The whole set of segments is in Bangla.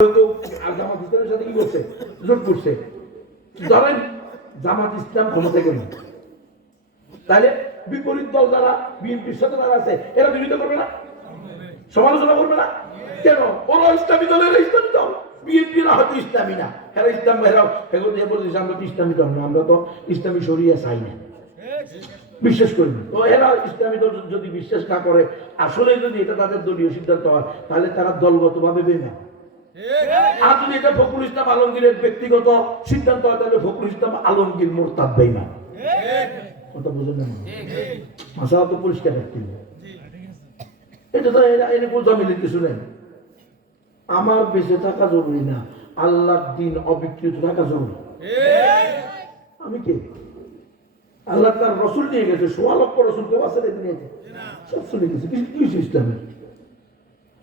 জামাত ইসলামের সাথে কি করছে? জোট করছে। ধরেন জামাত ইসলাম ক্ষমতায় গেল, তাহলে বিপরীত দল যারা বিএনপির সাথে যারা আছে এরা বিরোধিতা করবে না, সমালোচনা করবে না? কেন? ওরা ইসলামী দলের ইসলামী দল, বিএনপিরা হয়তো ইসলামী না, এরা ইসলাম বাইরাও বলছে আমরা তো ইসলামী দল না, আমরা তো ইসলামী শরিয়া চাই না, বিশ্বাস করি না। তো এরা ইসলামী দল যদি বিশ্বাস না করে, আসলে যদি এটা তাদের দলীয় সিদ্ধান্ত হয়, তাহলে তারা দলগত ভাবে বেনা। আর যদি এটা ফখরুল ইসলাম আলমগীরের ব্যক্তিগত সিদ্ধান্ত হয়, তাহলে ফখরুল ইসলাম আলমগীর মুরতাদ বেঈমান। কথা বুঝেন না? মাসালা তো পরিষ্কার রাখতে হবে। এটা তো এনে বোঝা মিলে কিছু নেই। আমার বেঁচে থাকা জরুরি না, আল্লাহর দিন অবিকৃত থাকা জরুরি। আমি কে? আল্লাহ তার রসুল নিয়ে গেছে, ১৬ লক্ষ রসুল কেউ আছে নিয়েছে, সব চলে গেছে। কিছু ইসলামের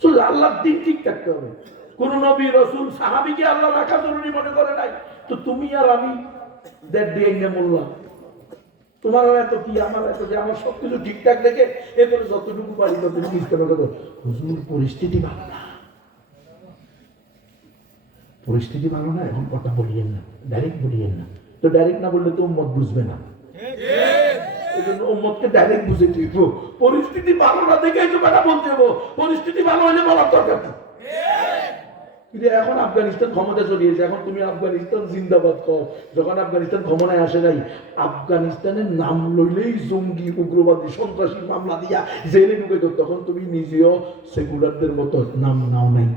চলে, আল্লাহর দিন ঠিক থাকতে হবে। কোন নবী রসুল সাহাবীকে আল্লাহ রাখা জরুরি মনে করে নাই, তো তুমি আর আমি দেড় দিয়ে মোল্লা, তোমার এত কি আমার এত যে, আমার সবকিছু ঠিকঠাক দেখে এরপরে যতটুকু পারি ততটুকু ইসলামের কথা। হুজুর পরিস্থিতি ভালো না, পরিস্থিতি ভালো না, এখন কথা বলিয়েন না, ডাইরেক্ট বলিয়েন না। তো ডাইরেক্ট না বললে তো উম্মত বুঝবে না, এই জন্য উম্মতকে ডাইরেক্ট বুঝে দিব। পরিস্থিতি ভালো না দেখেই তো বেটা বলতে হবো, পরিস্থিতি ভালো হলে বলার দরকার নেই। এখন আফগানিস্তান ক্ষমতা চলিয়েছে, এখন তুমি আফগানিস্তান জিন্দাবাদ কর। যখন আফগানিস্তান ক্ষমতায় আসে নাই, আফগানিস্তানের নাম লইলেই জঙ্গি, উগ্রবাদী, সন্ত্রাসী মামলা দিয়া জেলে ঢুকে তো, তখন তুমি নিজেও সেকুলারদের মতো নাম নাও নাই।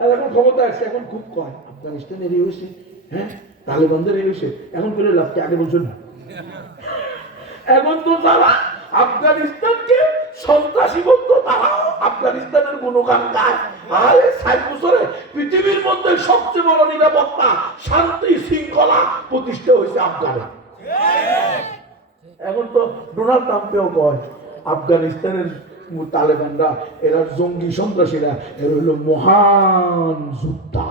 আর এখন ক্ষমতা আসছে, এখন খুব কয় আফগানিস্তানের এই হয়েছে, হ্যাঁ তালেবানদের এই হয়েছে, এখন করে লাভকে আগে বলছো না। এখন তো তারা আফগানিস্তানকে সন্ত্রাসী বলতো, তারা আফগানিস্তানের গুণগান গায়। আরে ৬০ বছরে পৃথিবীর মধ্যে সবচেয়ে বড় নিরাপত্তা, শান্তি, শৃঙ্খলা প্রতিষ্ঠা হয়েছে আফগানে। এখন তো ডোনাল্ড ট্রাম্পেও কয় আফগানিস্তানের তালেবানরা এরা জঙ্গি সন্ত্রাসীরা, এরা হলো মহান যোদ্ধা।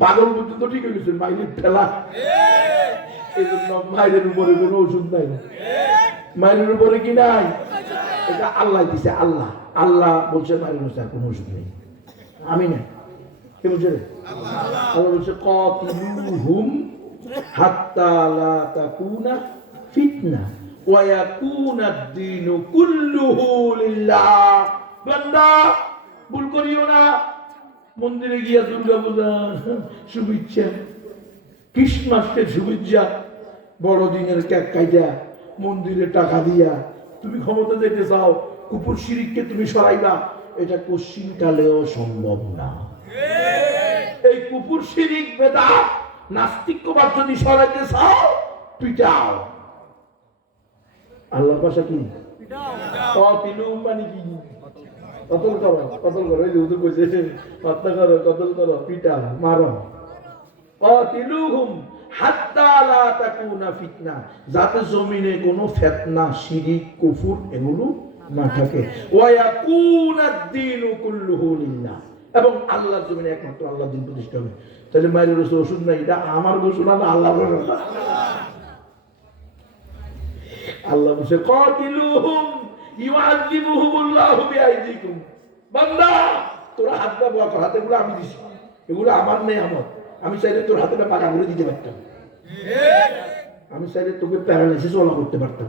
পাগল বুদ্ধি তো ঠিক হয়ে গেছে, মাইলের ঠেলা। এই জন্য মায়ের উপরে কোনো ওষুধ নাই, মায়ের উপরে কি নাই, এটা আল্লাহ দিছে। আল্লাহ আল্লাহ বলছে মায়ের উপরে কোনো ওষুধ নেই, আমি না। কে বলছে? আল্লাহ বলছে কাতিলুহুম হাত্তা লা তাকুনা ফিতনা ওয়া ইয়াকুনা আদ-দীনু কুল্লুহু লিল্লাহ। বান্দা ভুল করিও না, মন্দিরে গিয়া দুর্গা পূজা শুভেচ্ছা, ক্রিসমাসের শুভেচ্ছা, বড়দিনের কেক কাইটা, মন্দিরে টাকা দিয়া তুমি ক্ষমতা যেতে চাও, কুপুর শিরিককে তুমি সরাইবা, এটা কোশ্চিন কালেও সম্ভব না। এই কুপুর শিরিক বেদাত নাস্তিক্যবাদ যদি সরাইতে চাও, পিটাও। আল্লাহর ভাষা কি? কাতিলু মানে কি? কতল করো, কতল করো। এই যে হুজুর কইছে হত্যা করো, কতল করো, পিটাও, মারো। কাতিলুহুম হাত্তা লা তাকুনা ফিতনা, যাতে জমিনে কোনো ফিতনা, শিরিক, কুফর এগুলো না থাকে। ওয়া ইয়াকুনা আদ-দীনু কুল্লুহু লিল্লাহ, এবং আল্লাহর জমিনে একমাত্র আল্লাহর দিন প্রতিষ্ঠা হবে। তাহলে মায়ের ওষুধ নাই, এটা আমার ঘোষণা না, আল্লাহর ঘোষণা। আল্লাহ বলছে কাতিলুহুম ইউআযিবুহুমুল্লাহু বিআইদিকুম। বান্দা তোরা হাত ব্যবহার কর, হাতেগুলো আমি দিছি, এগুলো আমার নেই, আমার। আমি চাইলে তোর হাতে পাকা করে দিতে পারতাম, আমি চাইলে তোকে প্যারালাইসিস ওলা করতে পারতাম,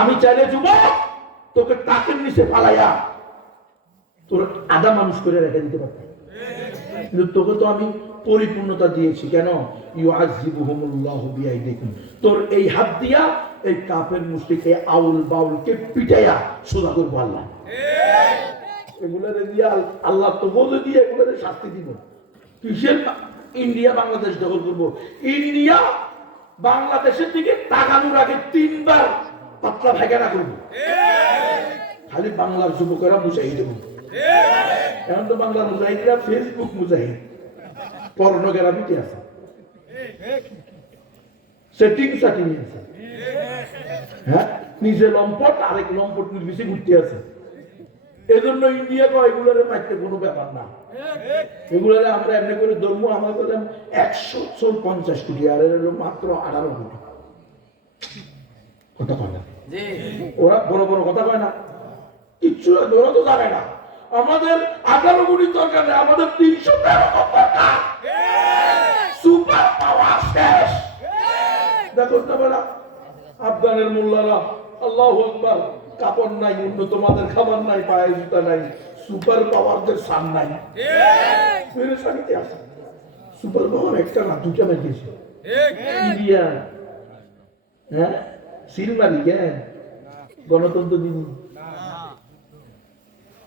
আমি চাইলে যুবক তোকে টাকের নিচে পালাইয়া তোর আধা মানুষ করে রেখে দিতে পারতাম। কিন্তু তোকে তো আমি পরিপূর্ণতা দিয়েছি। কেন? ইউআযিবুহুমুল্লাহু বিআইদিকুম, তোর এই হাত দিয়া এই কাফের মুশরিক, এই আউল বাউলকে পিটাইয়া সোজা করবো আল্লাহ। এগুলোরে দিয়া আল্লাহ তো বলে দিয়ে এগুলোরে শাস্তি দিব। কিসের ইন্ডিয়া বাংলাদেশ দখল করবো? ইন্ডিয়া বাংলাদেশের দিকে তাকানোর আগে ৩ বার পাতলা ভাইগানা করবো, খালি বাংলার যুবকেরা মুজাহিদ দেব। এখন তো বাংলার মুজাহিদরা ফেসবুক মুজাহিদ, পর্নোগ্রাফিতে আছে, সেটিং সাটিং আছে, হ্যাঁ নিজে লম্পট আরেক লম্পট নির্বিশে ঘুরতে আছে। এজন্য ইন্ডিয়া কয় এগুলোরে পাইতে কোনো ব্যাপার না, এগুলোরে আমরা এমনি করে ধর্ম আমরা বললাম ১৫০ কোটি, আর এর মাত্র ১৮ কোটি। কথা কয় না, ওরা বড় বড় কথা কয় না, কিচ্ছু ওরা তো জানে না। আমাদের 18 কোটি দরকার নেই, আমাদের 313 দরকার। সুপার পাওয়ার শেষ। দেখো না বেলা আফগানের মোল্লারা, আল্লাহু আকবার, কাপড় নাই, উন্নত মানের খাবার নাই, পায়ে জুতা নাই, সুপার পাওয়ারদের সান নাই। পেরেশানিতে আছে। সুপার পাওয়ার একটা না, দুটা নাকিয়েছে। ইন্ডিয়া, হ্যাঁ, সিলমারি, হ্যাঁ, গণতন্ত্র দিন।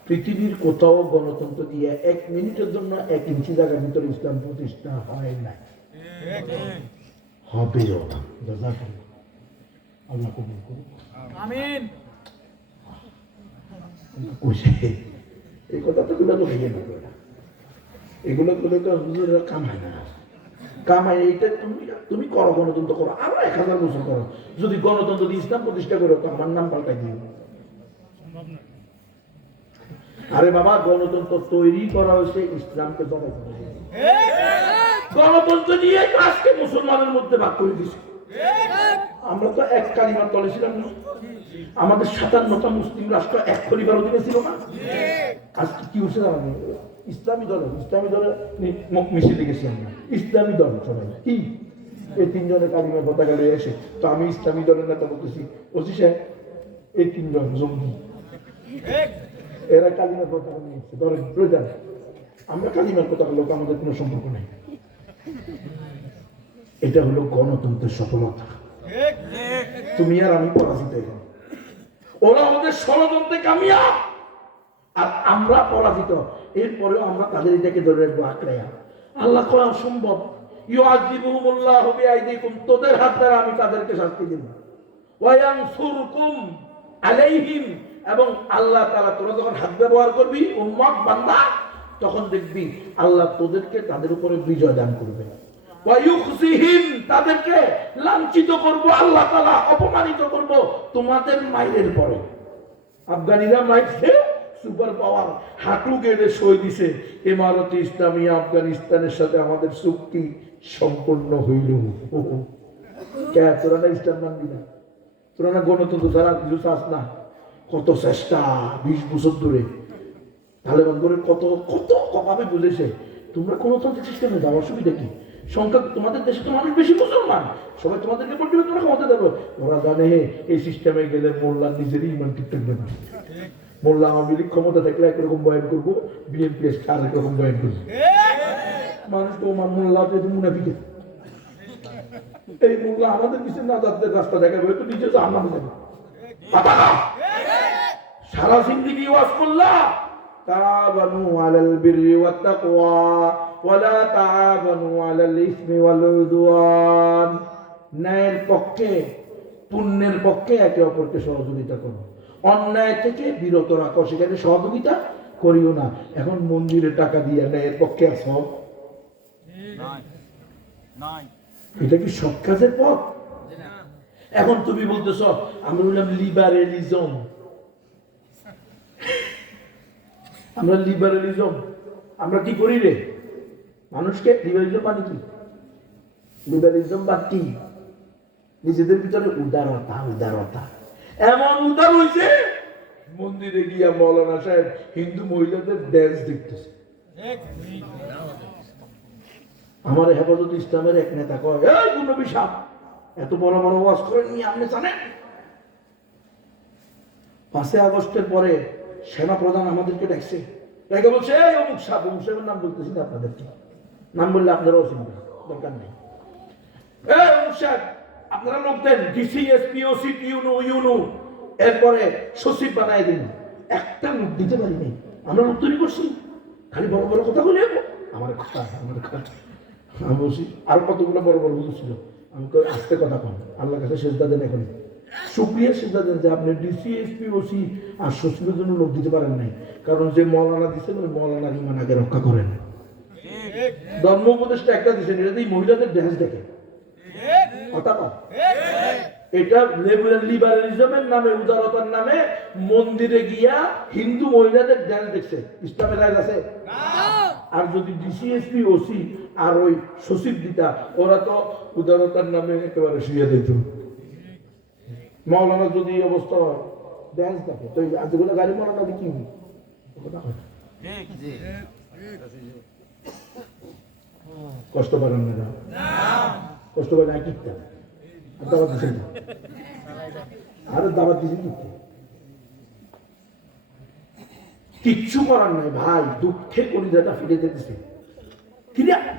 পৃথিবীর কোথাও গণতন্ত্র দিয়ে 1 মিনিটের জন্য 1 ইঞ্চি জায়গার ভিতরে ইসলাম প্রতিষ্ঠা হয় নাই, হবেও না। আল্লাহ কবুল করুন, আমিন। এই কথা তো গুলো হইয়ে না, এগুলো গুলো তো হুজুরেরা কামায় না, কামায়। এইটা তুমি করো, গণতন্ত্র করো, আরো 1000 বছর করো। যদি গণতন্ত্র দিয়ে ইসলাম প্রতিষ্ঠা করো তো আমার নাম পাল্টাই দিও। আরে বাবা, গণতন্ত্র তৈরি করা হয়েছে ইসলামকে জবাই করা হয়েছে। গণতন্ত্র নিয়ে আজকে মুসলমানের মধ্যে ভাগ করে দিয়েছে। আমরা তো এক কালিমার তলে ছিলাম না, আমাদের 57টা মুসলিম রাষ্ট্র এক পরিবার অধীনে ছিল না। আজকে কি হচ্ছে জানেন, ইসলামী দলের মিছিলে গেছি আমরা, ইসলামী দল সবাই কি এই 3 জনের কালিমার পতাকা লয়ে এসে, তো আমি ইসলামী দলের নেতা বলতেছি, বলছি স্যার এই 3 জন জঙ্গি, এরা কালিমার পতাকা নিয়ে এসছে, ধরেন প্রয়োজন। আমরা কালিমার পতাকা লোক, আমাদের কোনো সম্পর্ক নেই। এটা হলো গণতন্ত্রের সফলতা। তুমি আর আমি পরাজিত, ওরা আমাদের ষড়যন্ত্রে কামিয়াব আর আমরা পরাজিত। এরপরেও আমরা তাদের এটাকে ধরে রাখবো আঁকড়াইয়া। আল্লাহ কয় অসম্ভব, ইউআযিবুহুমুল্লাহু বিআইদিকুম, তোদের হাত দ্বারা আমি তাদেরকে শাস্তি দেব, ওয়া ইয়ানসুরকুম আলাইহিম, এবং আল্লাহ তাআলা তোরা যখন হাত ব্যবহার করবি উম্মত বান্দা, তখন দেখবি আল্লাহ তোদেরকে তাদের উপরে বিজয় দান করবে। ওয়া ইউখজিহিম, তাদেরকে লাঞ্ছিত করব আল্লাহ তাআলা, অপমানিত করব তোমাদের মাইলের পরে। আফগানিরা মাইছে, সুপার পাওয়ার হাঁটু গেড়ে সই দিছে, ইমারতে ইসলামিয়া আফগানিস্তানের সাথে আমাদের চুক্তি সম্পূর্ণ হইল। কে তোরা না ইসলাম মানবি না? তোরা না গণতন্ত্র ছাড়া কিছু চাস না? কত চেষ্টা 20 বছর ধরে তালেবান করে কত কত ভাবে বুঝেছে তোমরা গণতান্ত্রিক সিস্টেমে যাও, অসুবিধা কি? সংখ্যা তোমাদের দেশে তো মানুষ বেশি মুসলমান, সবাই তোমাদেরকে বলবে তোমরা ক্ষমতা দেবো। ওরা জানে এই সিস্টেমে গেলে মোল্লার নিজেরই ইমান ঠিক থাকবে না। মোল্লা আওয়ামী লীগ ক্ষমতা থাকলে একরকম বয়ান করবো, বিএনপি আর একরকম বয়ান করবো। মানুষ তো মোল্লা মুনাফিকে, এই মোল্লা আমাদের কিছু না যাদের রাস্তা দেখাবে, তো নিজে তো আমার যাবে। সারা জিন্দেগি ওয়াজ করলা, তাআবানু আলাল বিররি ওয়াত তাকওয়া ওয়ালা তাআবানু আলাল ইসমি ওয়াল উদওয়ান, ন্যায়ের পক্ষে পুণ্যের পক্ষে একে অপরকে সহযোগিতা করো, অন্যায় থেকে বিরত রাখো, সেখানে সহযোগিতা করিও না। এখন মন্দিরে টাকা দিয়ে ন্যায়ের পক্ষে আসো, এটা কি সৎ কাজের পথ? এখন তুমি বলতেছ আমরা বললাম লিবারেলিজম, আমরা লিবারেলিজম, আমরা কি করি রে মানুষকে? লিবারেলিজম মানে কি? লিবারেলিজম বা কি? নিজেদের ভিতরে উদারতা, উদারতা এমন উদার হয়েছে, মন্দিরে গিয়া মৌলানা সাহেব হিন্দু মহিলাদের ড্যান্স দেখতেছে। আমার হেফাজত ইসলামের এক নেতা কয়, এই নবী সাহেব এত বড় বড় ওয়াজ করে নিয়ে আপনি জানেন 5 আগস্টের পরে সেনা প্রধান আমাদেরকে ডাকছে, তাকে বলছে এই অমুক সাহেবের নাম বলতেছি না আপনাদেরকে, নাম বললে আপনারাও চিনবেন, দরকার নেই। এই অমুক সাহেব আপনারা লোক দেন, ডিসি এসপি ওসি ইউনু, এরপরে সচিব বানাই দিন। একটা লোক দিতে পারি নাই, আমরা লোক তৈরি করছি, খালি বড় বড় কথা বলে আমার কথা। আমি বলছি আর কতগুলো বড় বড় কথা ছিল, আমি আস্তে কথা কম, আল্লাহর কাছে সেজদা দেন। এখন সুপ্রিয়া সেজদা দেন যে আপনি ডিসি এসপি ওসি আর সচিবের জন্য লোক দিতে পারেন নাই, কারণ যে মৌলানা দিচ্ছেন ওই মৌলানার ইমান আগে রক্ষা করেন। ধর্ম উপদেষ্টা একটা দিচ্ছেন, এটা মহিলাদের ড্যান্স দেখে কথা কম। এটা লিবারেলিজমের নামে, উদারতার নামে মন্দিরে গিয়া হিন্দু মহিলাদের ড্যান্স দেখছে, ইসলামের রায় আছে? আর যদি ডিসিএসপি ওসি আর ওই সচিব দিতা, ওরা তো উদারতার নামে একেবারে শুয়ে দিত। মৌলানা যদি অবস্থা ড্যান্স দেখে তো আজগুলো গাড়ি মৌলানা কি কথা হয়। কষ্ট পারেন না? কষ্ট পারেন না? কিনতে আর দাবাত দিচ্ছেন না, আর দাবাত দিচ্ছেন কিনতে, কিচ্ছু করার নাই ভাই। দুঃখে কলিজাটা ফিরে যেতেছে।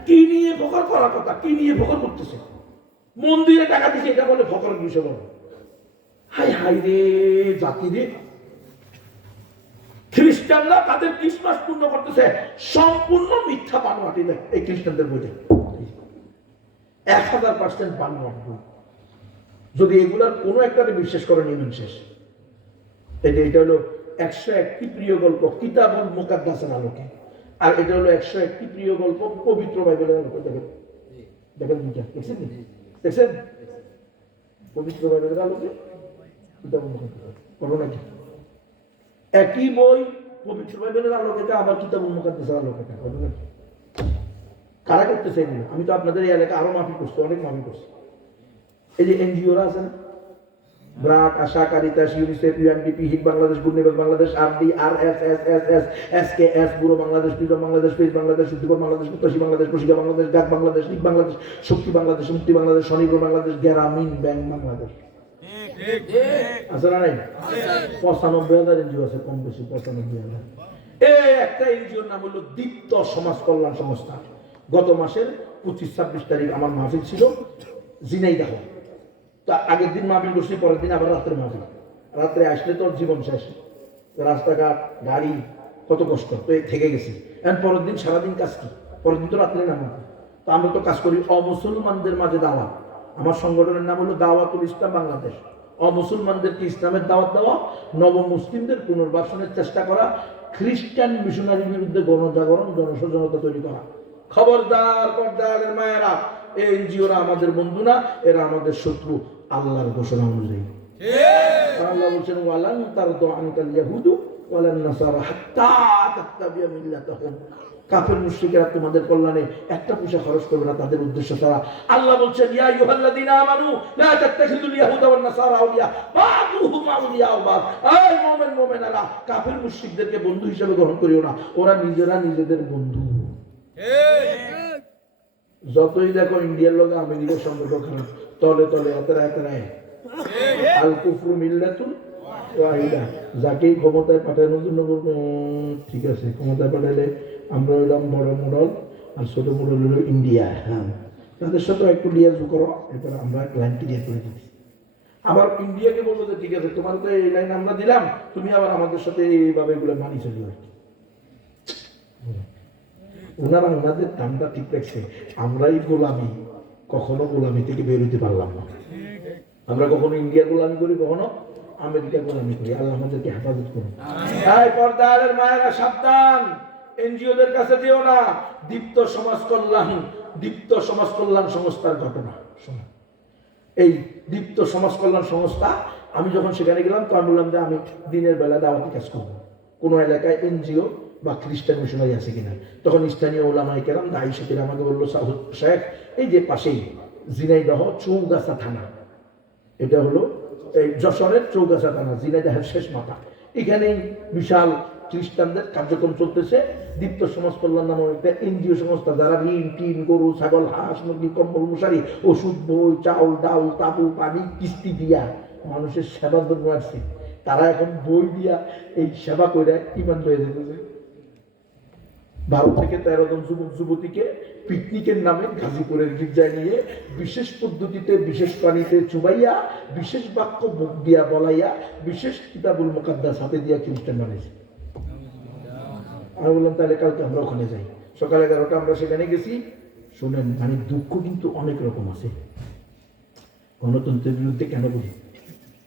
কি নিয়ে ফকর করার কথা, কি নিয়ে ফকর করতেছে? মন্দিরে টাকা দিচ্ছে, এটা বলে ফকরের বিষয় বলে। হাই হাই রে জাতি রে। খ্রিস্টানরা তাদের ক্রিসমাস পূর্ণ করতেছে, সম্পূর্ণ মিথ্যা বানোয়াটি না এই খ্রিস্টানদের বইতে। 1000% বানোয়াট বই। যদি এগুলার কোনো একটাতে বিশ্বাস করেন ইমান শেষ। এটা হলো 101টি প্রিয় গল্প কিতাবুল মুকাদ্দাসের আলোকে, আর এটা হলো 101টি প্রিয় গল্প পবিত্র বাইবেলের আলোকে। দেখেন দেখেন দুইটা দেখছেন, দেখছেন পবিত্র বাইবেলের আলোকে কিতাবুল মুকাদ্দাস বলো নাকি? একই বই পবিত্র বাইবেলের আলোকে, আবার কিতাবুল মুকাদ্দাসের আলোকে বলো নাকি? কারা করতেছে এগুলো? আমি তো আপনাদের এই এলাকা আরো মাফি করছি, অনেক মাফি করছি। এই যে এনজিওরা আছে না, BRAC, ASA, Caritas, UNICEF, UNDP, HEED Bangladesh, good news Bangladesh, RD, RSSSS, SKS, bureau Bangladesh, freedom Bangladesh, page Bangladesh, সুদ্দিপর বাংলাদেশ, প্রত্যাশী বাংলাদেশ, প্রশিকা বাংলাদেশ, গাক বাংলাদেশ, লিগ বাংলাদেশ, শক্তি বাংলাদেশ, মুক্তি বাংলাদেশ, স্বনির্ভর বাংলাদেশ, গ্রামীণ ব্যাংক বাংলাদেশ। আছে না নাই? 95,000 এনজিও আছে, কম বেশি 95,000। এই একটা এনজিওর নাম হলো দীপ্ত সমাজ কল্যাণ সংস্থা। গত মাসের 25-26 তারিখ আমার মাহফিল ছিল ঝিনাইদহ। আগের দিন মাহফিল করছি, পরের দিন আবার রাত্রে মাহফিল। রাত্রে আসলে তো জীবন শেষ, রাস্তাঘাট গাড়ি কত কষ্ট, তো থেকে গেছি। এখন পরের দিন সারাদিন কাজ কি? পরের দিন তো রাত্রে না মাহফিল। তো আমরা তো কাজ করি অমুসলমানদের মাঝে দাওয়াত। আমার সংগঠনের নাম হলো দাওয়াতুল ইসলাম বাংলাদেশ। অমুসলমানদেরকে ইসলামের দাওয়াত দেওয়া, নব মুসলিমদের পুনর্বাসনের চেষ্টা করা, খ্রিস্টান মিশনারির বিরুদ্ধে গণজাগরণ, জনসচেতনতা তৈরি করা। খবরদার পর্দারের মায়েরা, এই এনজিওরা আমাদের বন্ধু না, এরা আমাদের শত্রু আল্লাহর ঘোষণা অনুযায়ী। আল্লাহ বলছেন ওয়ালান তারদু আনকাল ইয়াহুদু ওয়ালান নাসারা হাত্তা তাত্তাবিয়া মিল্লাতাহুম। কাফের মুশরিকরা তোমাদের কল্যাণে একটা পয়সা খরচ করবে না তাদের উদ্দেশ্য ছাড়া। আল্লাহ বলছেন ইয়া আইয়ুহাল্লাযীনা আমানু লা তাত্তাখিযুল ইয়াহুদা ওয়ান নাসারা আউলিয়া বা'দুহুম আউলিয়া বা'দ। এই মুমিন মুমিনারা, কাফের মুশরিকদেরকে বন্ধু হিসেবে গ্রহণ করিও না, ওরা নিজেরা নিজেদের বন্ধু। যতই দেখো ইন্ডিয়ার লোক আমেরিকার সম্পর্ক খারাপ, তলে তলে এতরা আল কুফরু মিল্লাতুন ওয়াহিদা। যাকেই ক্ষমতায় পাঠানোর জন্য বলবো ঠিক আছে, ক্ষমতায় পাঠালে আমরা হইলাম বড় মোড়ল, আর ছোট মোড়ল হলো ইন্ডিয়া। হ্যাঁ, তাদের সাথে একটু লিয়াজু করো, এরপরে আমরা লাইন ক্লিয়ার করে দিচ্ছি। আবার ইন্ডিয়াকে বলবো যে ঠিক আছে, তোমার তো এই লাইন আমরা দিলাম, তুমি আবার আমাদের সাথে এইভাবে এগুলো মানি চলিও আর কি। ওনারা ওনাদের দামটা ঠিক রাখছে, আমরাই গোলামি, কখনো গোলামি থেকে বের হইতে পারলাম না। আমরা কখনো ইন্ডিয়া গোলামি করি, কখনো আমেরিকা গোলামি করি। আল্লাহ আমাদেরকে হেফাজত করুন। পর্দারের মায়েরা সাবধান, এনজিওদের কাছে যেও না। দীপ্ত সমাজ কল্যাণ সংস্থার ঘটনা শোনা। এই দীপ্ত সমাজ কল্যাণ সংস্থা, আমি যখন সেখানে গেলাম তো আমি বললাম যে আমি দিনের বেলা দাওয়াতি কাজ করবো, কোনো এলাকায় এনজিও বা খ্রিস্টান মিশনারি আছে কিনা। তখন স্থানীয় ওলামায়ে কেরাম দায়ী সাথীরা আমাকে বললো শেখ, এই যে পাশেই ঝিনাইদহ চৌগাছা থানা, এটা হলো এই যশোরের চৌগাছা থানা, ঝিনাইদহের শেষ মাথা, এখানেই বিশাল খ্রিস্টানদের কার্যক্রম চলতেছে। দীপ্ত সমাজ কল্যাণ নামক একটা এনজিও সংস্থা, যারা ঋণ টিন, গরু ছাগল হাঁস মুরগি কম্বল মশারি ওষুধ বই চাউল ডাউল তাবু পানি কিস্তি দিয়া মানুষের সেবার জন্য আসছে। তারা এখন বই দিয়া এই সেবা করে ইমান হয়ে যেতেছে। 12 থেকে 13 জন যুবক যুবতীকে পিকনিকের নামে গাজীপুরের গির্জায় নিয়ে বিশেষ পদ্ধতিতে বিশেষ পানিতে চুবাইয়া বিশেষ বাক্য মুখ দিয়া বলাইয়া বিশেষ কিতাবুল মুকাদ্দাস হাতে দিয়া খ্রিস্টান বানাইছে। আমি বললাম তাহলে কালকে আমরা ওখানে যাই। সকাল 11টা আমরা সেখানে গেছি। শুনেন, মানে দুঃখ কিন্তু অনেক রকম আছে। গণতন্ত্রের বিরুদ্ধে কেন বলি?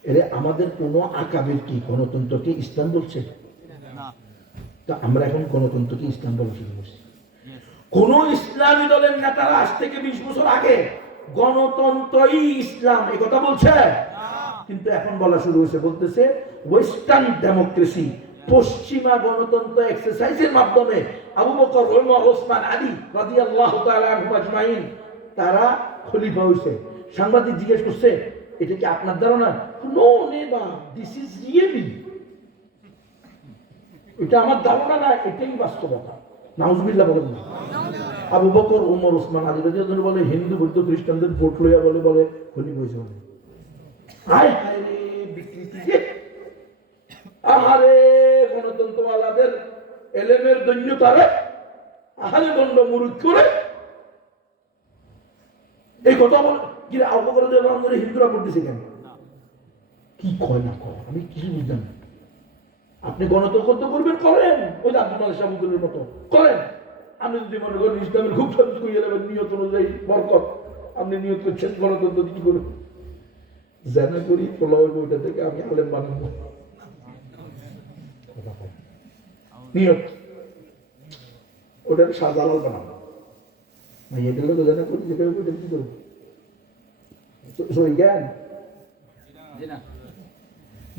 এরে আমাদের কোনো আকাবের কি গণতন্ত্রকে ইসলাম বলছে? তা আমরা এখন গণতন্ত্রকে ইসলাম বলা শুরু করছি। কোন ইসলামী দলের নেতারা আজ থেকে 20 বছর আগে গণতন্ত্রই ইসলাম এই কথা বলছে? কিন্তু এখন বলা শুরু হয়েছে, বলতেছে ওয়েস্টার্ন ডেমোক্রেসি, পশ্চিমা গণতন্ত্র এক্সারসাইজের মাধ্যমে আবু বকর, ওমর, ওসমান, আলী রাদিয়াল্লাহু তাআলা আনহুম আজমাইন তারা খলিফা হয়েছে। সাংবাদিক জিজ্ঞেস করছে, এটা কি আপনার ধারণা? No never, this is really. এটা আমার ধারণা না, এটাই বাস্তবতা। নাউজুবিল্লাহ বলেন না। আবু বকর, ওমর, ওসমান, আলী রাদিয়াল্লাহু বলে হিন্দু বৌদ্ধ খ্রিস্টানদের ভোট লইয়া বলে খনি বইছে বলে হায় হায় রে বিকৃতি যে, আহারে গণতন্ত্রওয়ালাদের এলেমের দৈন্যতারে, আহারে দণ্ড মুরুদ করে এই কথা বলে কি আবু বকর রাদিয়াল্লাহু আনহু হিন্দুরা ভোট দিছে কেন? কি কয় না কয় আমি কিছু বুঝলাম না। আপনি গণতন্ত্র করবেন করেন, ওই যে আব্দুল মালিক সাহেবের মতো করেন। আপনি যদি মনে করেন ইসলামের খুব সহজ করিয়ে দেবেন নিয়ত অনুযায়ী বরকত, আপনি নিয়ত করছেন গণতন্ত্র কি করবেন? জানা করি তোলা হইব ওইটা থেকে আমি আলেম বানাবো, নিয়ত ওটা শাহজালাল বানাবো না, এটা তো জানা করি যেটা ওইটা কি করবো জ্ঞান।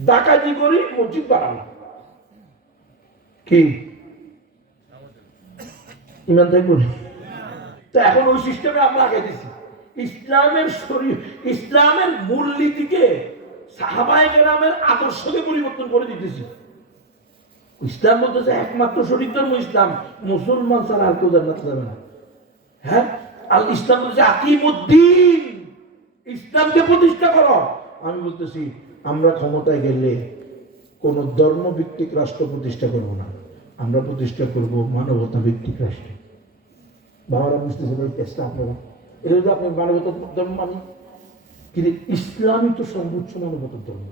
ডাকাতি করি মসজিদ বানাবো কি ইমান তাই করি। তো এখন ওই সিস্টেমে আমরা আগে দিচ্ছি ইসলামের মূলনীতিকে সাহাবায়ে কেরামের আদর্শকে পরিবর্তন করে দিতেছি। ইসলাম বলতেছে একমাত্র সঠিক ধর্ম ইসলাম, মুসলমান ছাড়া আর কেউ জান্নাতে যাবে না। হ্যাঁ, আর ইসলাম বলছে আকিমুদ্দিন, ইসলামকে প্রতিষ্ঠা করো। আমি বলতেছি আমরা ক্ষমতায় গেলে কোন ধর্ম ভিত্তিক রাষ্ট্র প্রতিষ্ঠা করব না, আমরা প্রতিষ্ঠা করব মানবতা ভিত্তিক রাষ্ট্র। বাবারা বুঝতেছেন এই চেষ্টা আপনারা? এটা যদি আপনি মানবতা ধর্ম মানে কি, ইসলামই তো সর্বোচ্চ মানবতার ধর্ম।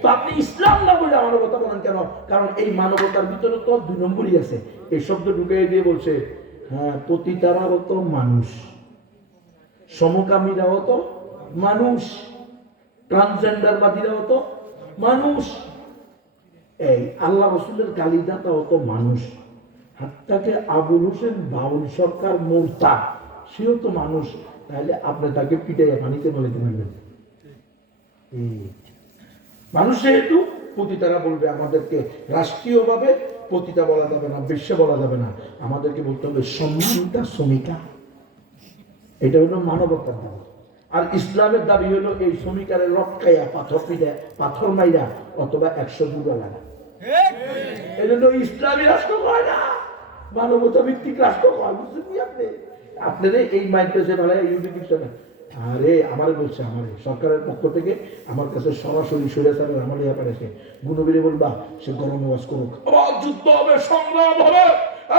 তো আপনি ইসলাম না বলে মানবতা বলেন কেন? কারণ এই মানবতার ভিতরে তো 2 নম্বরই আছে। এই শব্দ ঢুকিয়ে দিয়ে বলছে হ্যাঁ পতিতারাও তো মানুষ, সমকামীরাও তো মানুষ, ট্রান্সজেন্ডারবাদীরাও তো মানুষ, এই আল্লাহ রসুলের গালিদাতাও তো মানুষ, হাত্তাকে আবুল হোসেন বাউল সরকার মোর্তা সেও তো মানুষ। তাহলে আপনি তাকে পিটাইয়া পানিতে বলাইতে পারবেন? মানুষ যেহেতু পতিতারা বলবে আমাদেরকে রাষ্ট্রীয়ভাবে পতিতা বলা যাবে না, বিশ্ব বলা যাবে না, আমাদেরকে বলতে হবে সম্মানিতা শ্রমিকা। এটা হলো মানবতার দাবি। আর ইসলামের দাবি হলো এই শ্রমিকারের রক্ষাইয়া পাথর পিঠা পাথর মাইরা অথবা 100 জুড়া লাগা। এই জন্য ইসলামী রাষ্ট্র হয় না, মানবতা ভিত্তিক রাষ্ট্র হয়। বুঝছেন আপনি? আপনাদের এই মাইন্ড পেসে ভালো ইউনিট না। আরে আমারে বলছে, আমারে সরকারের পক্ষ থেকে আমার কাছে সরাসরি সুরেশারের আমার ইয়া পাঠাইছে, গুণবীরে বলবা সে গরম ওয়াজ করুক, আবার যুদ্ধ হবে, সংগ্রাম হবে,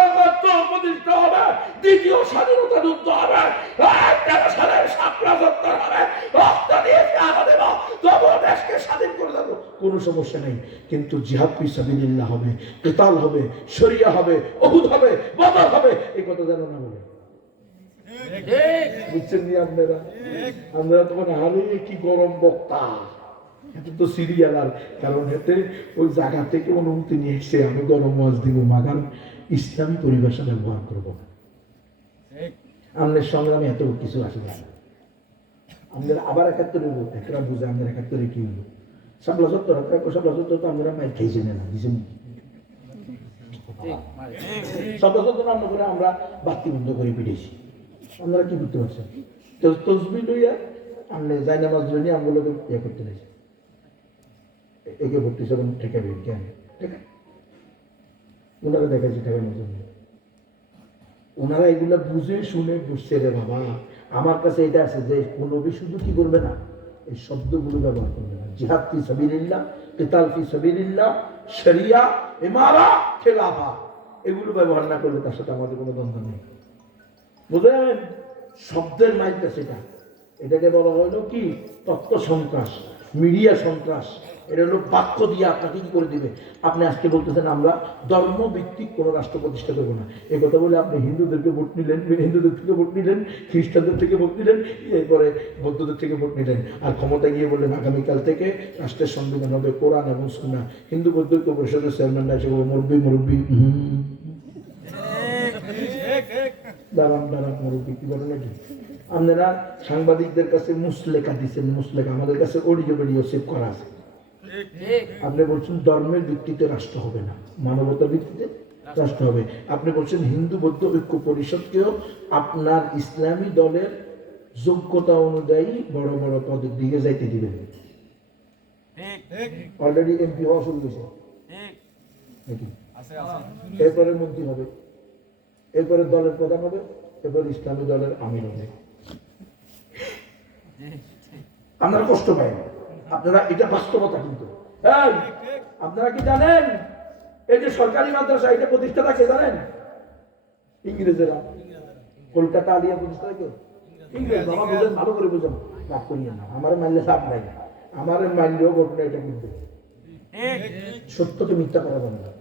একাত্তর প্রতিষ্ঠা হবে, দ্বিতীয় স্বাধীনতা যুদ্ধ হবে, 13 সালের ৭৭ হবে, রক্ত দিয়ে ত্যাগ দেব, তবুও দেশকে স্বাধীন করে দেবো, কোনো সমস্যা নেই। কিন্তু জিহাদ ফি সাবিলিল্লাহ হবে, কিতাল হবে, শরিয়া হবে, উহুদ হবে, বদর হবে, এই কথা জানো না বলে। বুঝছেন নি আপনারা? আমরা তখন আরে কি গরম বক্তা, এটা তো সিরিয়াল। আর কারণ এতে ওই জায়গা থেকে অনুমতি নিয়ে এসে আমি গরম ওয়াজ দিব, মাগান ইসলামী পরিভাষা ব্যবহার করবো না। আমাদের সংগ্রামে এত কিছু আসে না। আমাদের আবার 71 বলতে একটা বুঝে আমাদের 71 কি হলো, ৭৭ তো আমরা মাইক খাইছি না, দিছেন ৭৭ রান্না করে আমরা বাতি বন্ধ করে পিটেছি। আপনারা কি করতে পারছেন? তসবি লইয়া আনলে যাই নামাজ নিয়ে আমগুলোকে ইয়ে করতে নিয়েছে, একে ভর্তি সব ঠেকাবে কেন? ঠিক আছে, ওনারা দেখাচ্ছে ঠেকানোর জন্য। ওনারা এগুলা বুঝে শুনে বুঝছে রে বাবা। আমার কাছে এটা আছে যে নবী শুধু কি করবে না, এই শব্দগুলো ব্যবহার করবে না। জিহাদ ফি সাবিলিল্লাহ, কিতাল ফি সাবিলিল্লাহ, শরিয়া, ইমারা, খেলাফা, এগুলো ব্যবহার না করলে তার সাথে আমাদের কোনো দ্বন্দ্ব নেই। বুঝলেন? শব্দের মাইকটা সেটা, এটাকে বলা হলো কি তত্ত্ব সন্ত্রাস, মিডিয়া সন্ত্রাস। এটা হলো বাক্য দিয়ে আপনাকে কি করে দিবে। আপনি আজকে বলতেছেন আমরা ধর্ম ভিত্তিক কোনো রাষ্ট্র প্রতিষ্ঠা করবো না, এই কথা বলে আপনি হিন্দুদেরকে ভোট নিলেন, হিন্দুদের থেকে ভোট নিলেন, খ্রিস্টানদের থেকে ভোট নিলেন, এরপরে বৌদ্ধদের থেকে ভোট নিলেন, আর ক্ষমতায় গিয়ে বললেন আগামীকাল থেকে রাষ্ট্রের সংবিধান হবে কোরআন এবং সুন্নাহ। হিন্দু বৌদ্ধ পরিষদের চেয়ারম্যানরা এসে মুরব্বী দাঁড়ান মুরব্বী কি বলে নাকি? আপনারা সাংবাদিকদের কাছে মুসলেখা দিচ্ছেন, মুসলেখা আমাদের কাছে অডিও ভিডিও সেভ করা আছে। আপনি বলছেন ধর্মের ভিত্তিতে রাষ্ট্র হবে না, মানবতার ভিত্তিতে রাষ্ট্র হবে। আপনি বলছেন হিন্দু বৌদ্ধ ঐক্য পরিষদকেও আপনার ইসলামী দলের যোগ্যতা অনুযায়ী বড় বড় পদের দিকে যাইতে দিবেন। অলরেডি এমপি হওয়া শুরু হয়েছে, নাকি? এরপরে মন্ত্রী হবে, এরপরে দলের প্রধান হবে, এরপরে ইসলামী দলের আমির হবে। আপনারা কষ্ট পায় না, আপনারা, এটা বাস্তবতা। কিন্তু আপনারা কি জানেন এই যে সরকারি মাদ্রাসা, এটা প্রতিষ্ঠাতা কে জানেন? ইংরেজেরা। কলকাতা আলিয়া প্রতিষ্ঠাতা কে? ইংরেজ। বাবা বুঝেন, ভালো করে বুঝেন, রাগ করিয়ে না, আমার মানলে লাভ নাই, আমার মানলেও ঘটনা এটা। কিন্তু সত্যকে মিথ্যা করা যাবে না,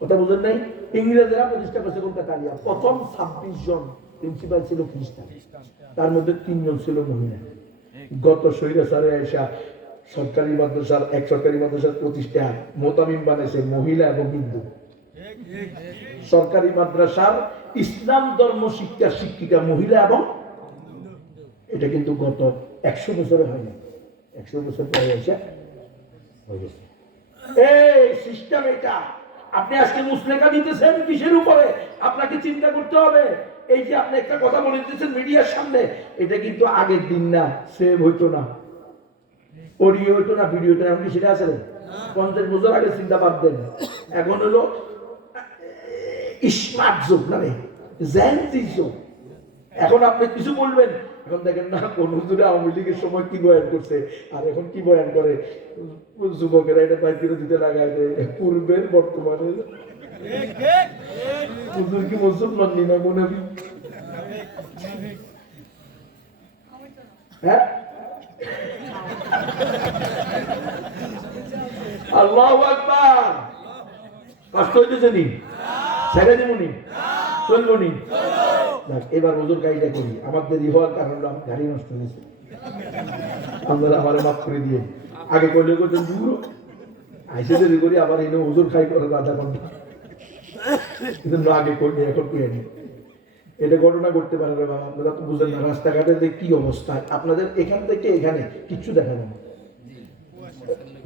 কথা বুঝেন নাই? ইংরেজরা প্রতিষ্ঠা করছে কলকাতা আলিয়া। প্রথম 26 জন প্রিন্সিপাল ছিল খ্রিস্টান, তার মধ্যে 3 জন ছিল মহিলা। গত স্বৈরাচারে এসা সরকারি মাদ্রাসার প্রতিষ্ঠা মোতামিম বানাইছে মহিলা এবং হিন্দু। সরকারি মাদ্রাসার ইসলাম ধর্ম শিক্ষিকা মহিলা এবং, এটা কিন্তু গত 100 বছরে হয়নি, 100 বছর পরে এসে হয়ে গেছে। এই সিস্টেম এটা। আপনি আজকে মুসলেখা দিতেছেন কিসের উপরে? আপনাকে চিন্তা করতে হবে। এই যে আপনি একটা কথা বলে দিতেছেন মিডিয়ার সামনে, এটা কিন্তু আগের দিন না, সেভ হইতো না, অডিও হইতো না, ভিডিওটা এখন কি সেটা আছে? 50 বছর আগে চিন্তা বাদ দেন। এখন হলো স্মার্ট যুগ, মানে জেনজি যুগ। এখন আপনি কিছু বলবেন, এখন দেখেন না কোন হুজুরে আওয়ামী লীগের সময় কি বয়ান করছে আর এখন কি বয়ান করে। যুবকেরা এটা পাইকিরে দিতে লাগায় দেয় পূর্বের বর্তমানে। হুজুর কি মুসলমান নি না মনে? হ্যাঁ, আল্লাহু আকবার। কষ্ট হইতেছে নি? ছেড়ে দিব নি? চলবো নি? এবার হুজুর গাড়িটা করি, আমার দেরি হওয়ার কারণে আমার গাড়ি নষ্ট হয়েছে, আপনারা আমার মাফ করে দিয়ে। আগে করলে করতেন দূর আইসে দেরি করি, আবার এনে হুজুর খাই করে আধা ঘন্টা, কিন্তু আগে করিনি, এখন করে নি। এটা ঘটনা করতে পারে না বাবা, আপনারা তো বুঝেন না রাস্তাঘাটে যে কি অবস্থা। আপনাদের এখান থেকে এখানে কিচ্ছু দেখা যায় না,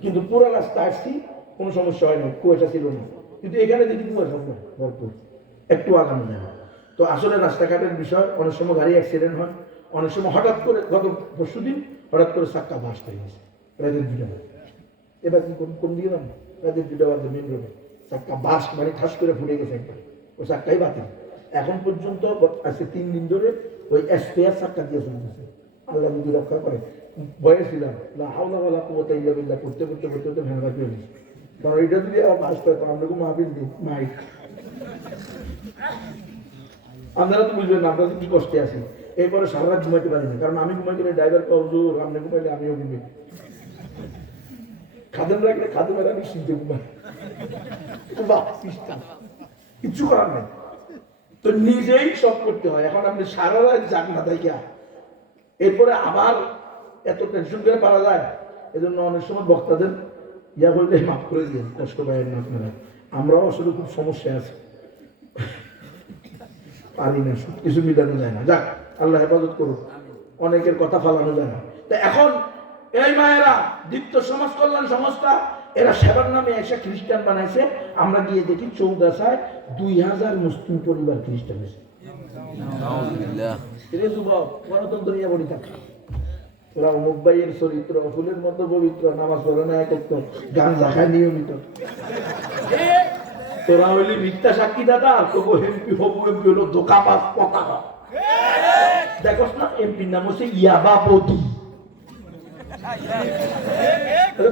কিন্তু পুরো রাস্তা আসছি কোনো সমস্যা হয় না, কুয়াশা ছিল না। কিন্তু এখানে দেখি কুয়াশা ভরপুর, একটু আগানো যায় না। তো আসলে রাস্তাঘাটের বিষয়, অনেক সময় গাড়ি অ্যাক্সিডেন্ট হয়, অনেক সময় হঠাৎ করে, গত পরশুদিন হঠাৎ করে চাক্কা বাস্ট হয়ে গেছে রাতের 2টা বাজে। এবার কি কোন দিয়ে না, রাতের 2টা বাজে মেন রোডে চাক্কা বাস্ট, মানে ঠাস করে ফুটে গেছে একবার, ওই চাক্কাই বাতিল। এখন পর্যন্ত আজকে 3 দিন ধরে ওই স্পেয়ার চাক্কা দিয়ে চলতেছে, আল্লাহ যদি রক্ষা করে। ভয়ে ছিলাম, হাওলা ওয়ালা কুওয়াতা ইল্লা বিল্লাহ করতে করতে করতে করতে ভেঙে বাকি হয়ে গেছে। কারণ এটা যদি আবার বাস্ট হয়, তখন আমরা মাহফিল দিই মাইক, আপনারা তো বুঝবেন না আপনাদের কি কষ্টে আছি। এরপরে সারা রাত ঘুমাইতে পারি না, কারণ আমি ঘুমাই গেলে ড্রাইভার হুজুর আপনি ঘুমাইলে আমিও ঘুমাই, খাদেম রাখলে খাদেমের আমি শুনতে ঘুমাই, কিছু করার নাই। তো নিজেই সব করতে হয়। এখন আপনি সারা রাত জাগ না দেখা, এরপরে আবার এত টেনশন করে পারা যায়। এজন্য অনেক সময় বক্তাদের ইয়া বললে মাফ করে দিয়ে, কষ্ট পায় না আপনারা। আমরাও আসলে খুব সমস্যায় আছি, পারি না, সব কিছু মিলানো যায় না। যাক, আল্লাহ হেফাজত করুন, অনেকের কথা ফালানো যায় না। তো এখন এই মায়েরা দীপ্ত সমাজ কল্যাণ সংস্থা, এরা সেবার নামে এসে খ্রিস্টান বানাইছে। আমরা গিয়ে দেখি চৌগাছায় 2000 মুসলিম পরিবার খ্রিস্টান হয়েছে। যুবক গণতন্ত্র নিয়ে বলি থাকে, ওরা অমুক ভাইয়ের চরিত্র ফুলের মতো পবিত্র, নামাজ পড়ে না একত্র, গান রাখায় নিয়মিত। তোরা হইলি মিথ্যা সাক্ষী দাদা, তবু এমপি হবু, এমপি হলো ধোকাবাজ পতাকা। দেখো না, এমপির নাম হচ্ছে ইয়াবাপতি,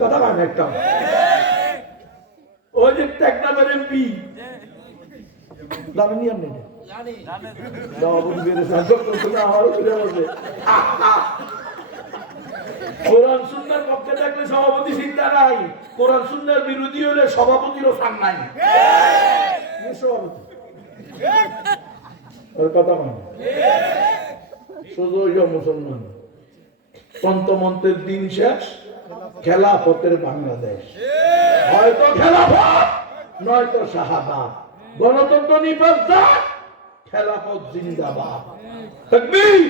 কথা হয় না একটা। ওই যে টেকনামের এমপি জানেনি আপনি? কোরআন সুন্নাহর পক্ষে থাকলে সভাপতি চিন্তা নাই, কোরআন সুন্নাহর বিরোধী হলে সভাপতিরও স্থান নাই। সভাপতি কথা মানে সোজা মুসলমান, তন্ত্রমন্ত্রের দিন শেষ, খেলাফতের বাংলাদেশ। হয়তো খেলাফত, নয়তো শাহাদাত, গণতন্ত্র নির্বাচন, খেলাফত জিন্দাবাদ। তাকবীর।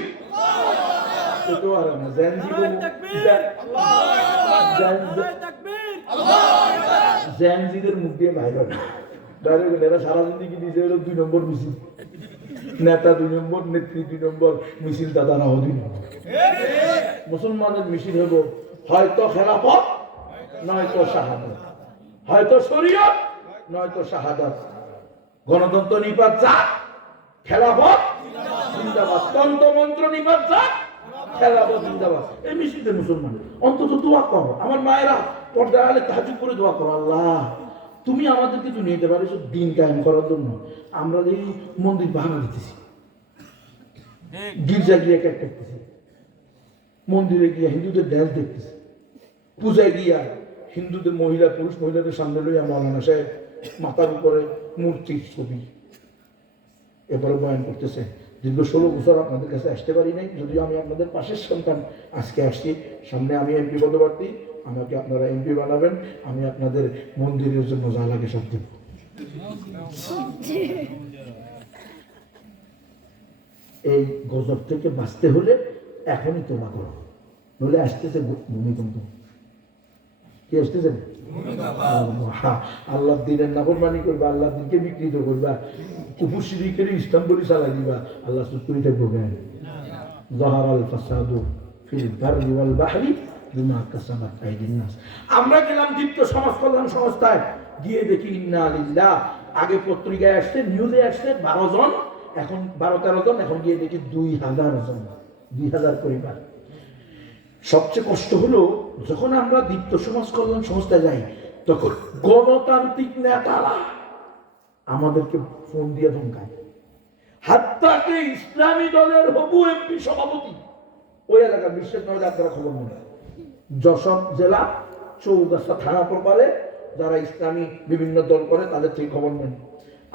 মুখ দিয়ে বাইরে এরা সারা জিন্দিগি দিয়েছে 2 নম্বর মিছিল, নেতা 2 নম্বর, নেত্রী 2 নম্বর, মিছিল দাদারাও 2 নম্বর। মুসলমানের মিছিল হব হয়তো খেলাফত, নয়তো শাহাদাত, হয়তো শরীয়ত, নয়তো শাহাদাত। গণতন্ত্র নিপাত যাক, খেলাফত জিন্দাবাদ। তন্ত্রমন্ত্র নিপাত যাক, খেলাফত জিন্দাবাদ। এই মিশিতে মুসলমান অন্তত দোয়া করো। আমার মায়েরা পর্দার আলে তাহাজ্জুদ করে দোয়া করো, আল্লাহ তুমি আমাদেরকে দুনিয়াতে পারিস দিন কায়েম করার জন্য। আমরা এই মন্দির ভাঙা দিতেছি, গির্জা গিয়ে কেক কাটতেছি, মন্দিরে গিয়ে হিন্দুদের ড্যান্স দেখতেছি, পূজায় গিয়া হিন্দুদের মহিলা পুরুষ মহিলাদের সামনে লইয়া মৌলানা সাহেব মাথার উপরে মূর্তির ছবি এবারে বয়ান করতেছে। দীর্ঘ 16 বছর আপনাদের কাছে আসতে পারি নাই, যদিও আমি আপনাদের পাশের সন্তান। আজকে আসছি, সামনে আমি এমপি পদপ্রার্থী, আমাকে আপনারা এমপি বানাবেন, আমি আপনাদের মন্দিরের জন্য যা লাগে সব দেব। এই গজব থেকে বাঁচতে হলে এখনই তোবা করো, নইলে আসতেছে ভূমিকম্প। কি আসতেছে? আল্লাহ দিনের নাফরমানি করবা, আল্লাহ দিনকে বিকৃত করবা, কুফুশরিকের ইসলাম বলি চালাই দিবা, আল্লাহ চুপ করে থাকবো কেন? যাহারাল ফাসাদু ফিল বাররি ওয়াল বাহরি বিমা কাসাবাত আইদিন নাস। আমরা গেলাম দীপ্ত সমাজ কল্যাণ সংস্থায়, গিয়ে দেখি ইন্না লিল্লাহ। আগে পত্রিকায় আসছে, নিউজে আসছে 12 জন, এখন 12-13 জন, এখন গিয়ে দেখি 2000 জন, 2000 পরিবার। সবচেয়ে কষ্ট হলো যখন আমরা দীপ্ত সমাজ কল্যাণ সংস্থায় যাই, তখন গণতান্ত্রিক নেতারা আমাদেরকে ফোন দিয়ে ধমকায়। হাত্তাকে ইসলামী দলের হবু এমপি সভাপতি ওই এলাকার, বিশ্বের নয় আপনারা খবর নেন, যশোর জেলা চৌগাছা থানা প্রপারে যারা ইসলামী বিভিন্ন দল করে তাদের থেকে খবর নেন।